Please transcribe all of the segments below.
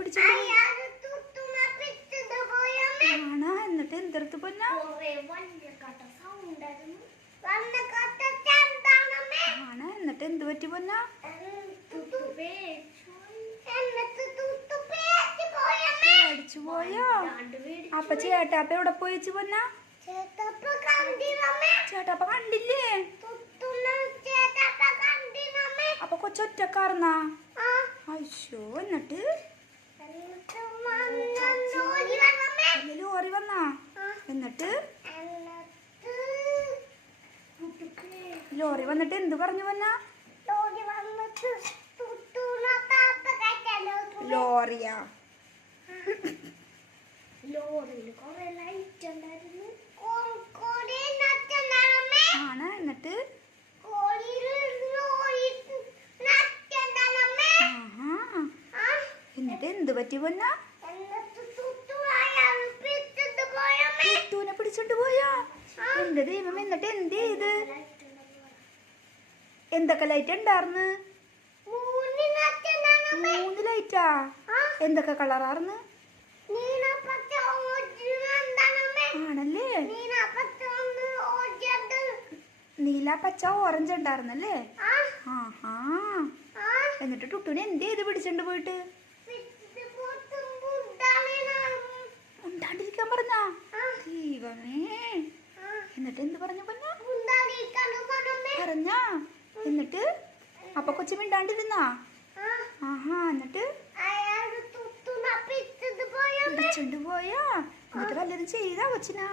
പിടിച്ചു ആണോ? എന്നിട്ട് എന്തെടുത്ത് പൊന്ന ആണ്? എന്നിട്ട് എന്ത് പറ്റി പൊന്ന? പേടിച്ചു പോയോ? അപ്പൊ ചേട്ടാപ്പ എവിടെ പോയിച്ചു പൊന്ന? ചേട്ടാപ്പ കണ്ടില്ലേ? അപ്പൊ കൊച്ചൊറ്റക്കാർന്നാ? അയ്യോ, എന്നിട്ട് ലോറി വന്നാ? എന്നിട്ട് ലോറി വന്നിട്ട് എന്ത് പറഞ്ഞു വന്ന? ലോറിയാ? ആണ്? എന്നിട്ട് എന്നിട്ട് എന്ത് പറ്റി പൊന്ന? ടുട്ടൂനെ പിടിച്ചോണ്ട് പോയാ? എന്റെ ദൈവം, എന്നിട്ട് എന്ത് ചെയ്ത്? എന്തൊക്കെ ലൈറ്റ് ഉണ്ടാർന്ന്? 3 ലൈറ്റാ? എന്തൊക്കെ കളറാർന്ന്? ആണല്ലേ? നീല, പച്ച, ഓറഞ്ച് ഉണ്ടായിരുന്നല്ലേ? ആഹാ. എന്നിട്ട് ടുട്ടൂനെ എന്ത് ചെയ്ത് പിടിച്ചോണ്ട് പോയിട്ട്? ഉണ്ടാണ്ടിരിക്കാൻ പറഞ്ഞാ? ദൈവമേ. എന്നിട്ട് എന്ത് പറഞ്ഞു പൊന്ന? പറഞ്ഞാ? എന്നിട്ട് അപ്പൊ കൊച്ചു മിണ്ടാണ്ടിരുന്നാ? ആഹാ. എന്നിട്ട് പിടിച്ചോണ്ട് പോയാ? എന്നിട്ട് വല്ലതും ചെയ്താ കൊച്ചിനാ?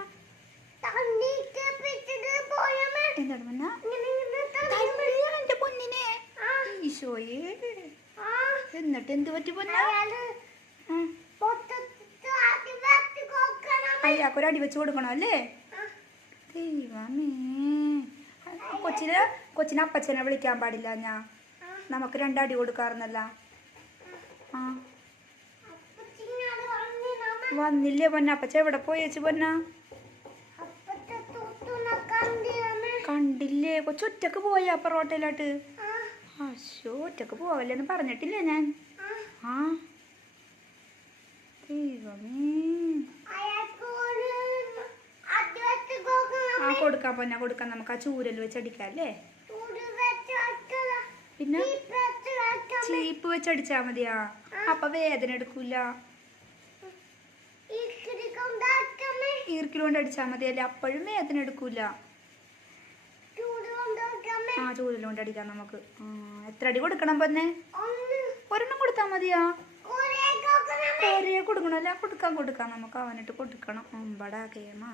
എന്താണ് പൊന്ന? എന്റെ പൊന്നിനെ, ഈശോയേ. എന്നിട്ട് എന്ത് പറ്റി പൊന്ന? അയാൾക്കൊരടി വെച്ച് കൊടുക്കണോ അല്ലേ? ദൈവമേ. കൊച്ചിനെ അപ്പച്ചനെ വിളിക്കാൻ പാടില്ല ഞാൻ? നമുക്ക് 2 അടി കൊടുക്കാറുന്നല്ല. ആ വന്നില്ലേ പൊന്ന? അപ്പച്ച എവിടെ പോയേച്ചു പൊന്ന? കണ്ടില്ലേ? കൊച്ചൊറ്റക്ക് പോയാ പൊറോട്ടയിലോട്ട്? അശോ, ഒറ്റക്ക് പോവല്ലെന്ന് പറഞ്ഞിട്ടില്ലേ ഞാൻ? ആ ദൈവമേ. ആ കൊടുക്കാം പൊന്ന, കൊടുക്കാം. നമുക്ക് ആ ചൂരൽ വെച്ചടിക്കാം അല്ലേ? പിന്നെ ചീപ്പ് വെച്ചടിച്ചാ മതിയാ? അപ്പൊ വേദന എടുക്കൂല? ഈർക്കിലുകൊണ്ട് അടിച്ചാ മതിയല്ലേ? അപ്പോഴും വേദന എടുക്കൂല? ആ ചൂരലുകൊണ്ട് അടിക്കാം നമുക്ക്. എത്ര അടി കൊടുക്കണം പൊന്നെ? 1 കൊടുത്താ മതിയാ? കൊടുക്കണല്ലേ? കൊടുക്കാം നമുക്ക്. അവനിട്ട് കൊടുക്കണം. അമ്പടാ കേമാ.